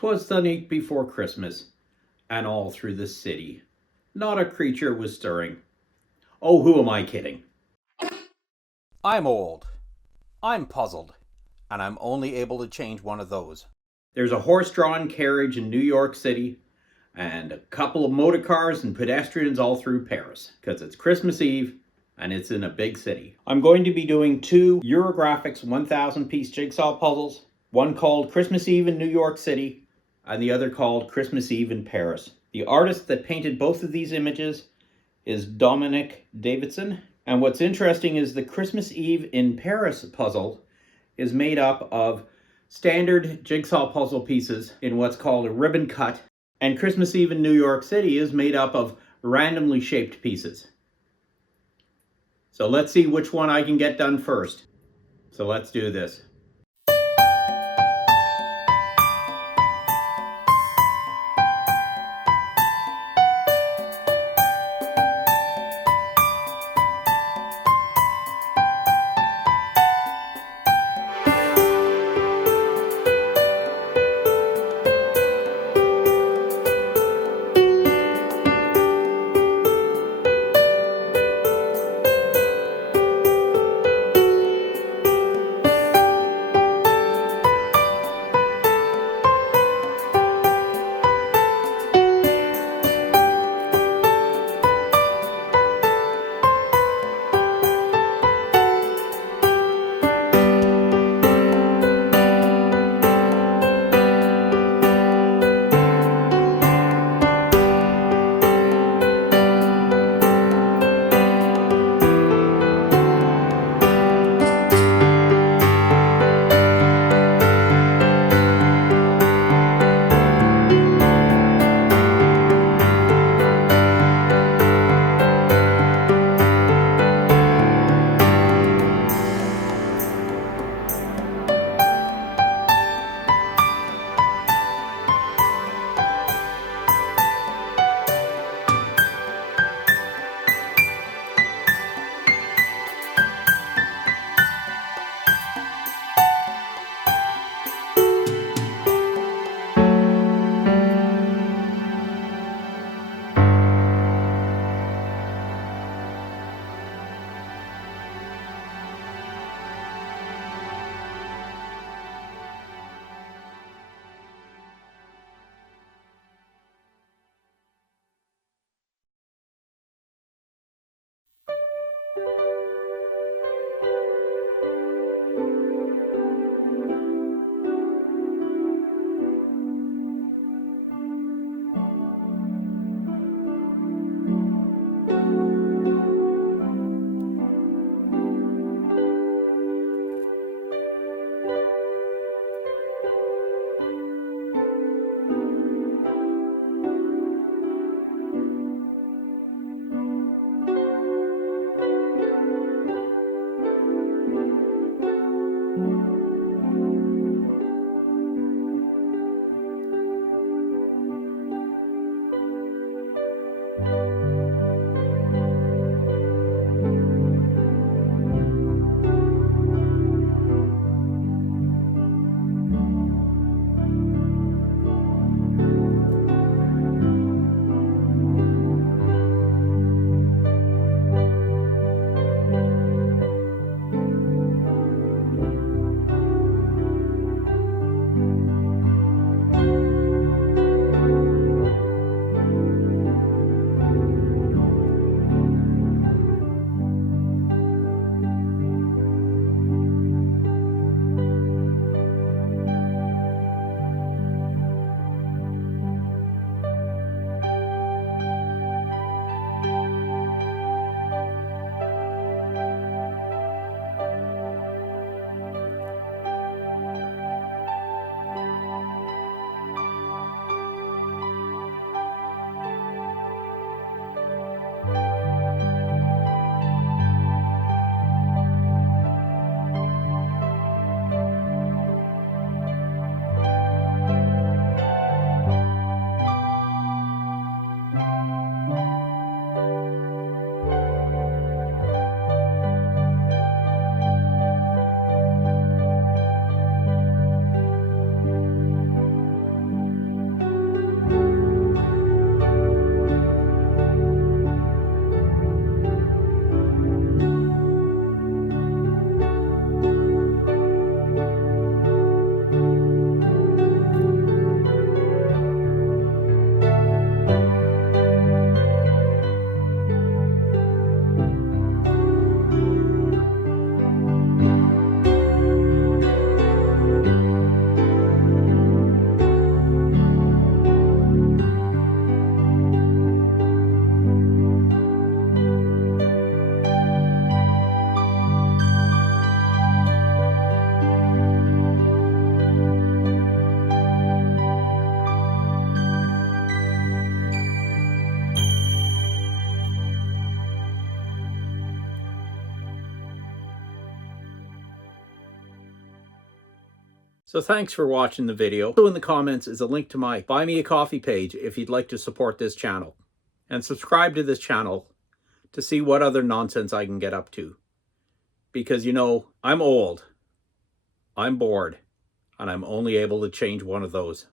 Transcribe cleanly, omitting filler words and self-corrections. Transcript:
'Twas the night before Christmas, and all through the city not a creature was stirring. Oh, who am I kidding? I'm old. I'm puzzled. And I'm only able to change one of those. There's a horse-drawn carriage in New York City, and a couple of motor cars and pedestrians all through Paris, because it's Christmas Eve and it's in a big city. I'm going to be doing two Eurographics 1,000-piece jigsaw puzzles, one called Christmas Eve in New York City, and the other called Christmas Eve in Paris. The artist that painted both of these images is Domonic Davidson, and what's interesting is the Christmas Eve in Paris puzzle is made up of standard jigsaw puzzle pieces in what's called a ribbon cut, and Christmas Eve in New York City is made up of randomly shaped pieces. So let's see which one I can get done first. So let's do this. So thanks for watching the video. Also in the comments is a link to my Buy Me a Coffee page if you'd like to support this channel. And subscribe to this channel to see what other nonsense I can get up to. Because, you know, I'm old, I'm bored, and I'm only able to change one of those.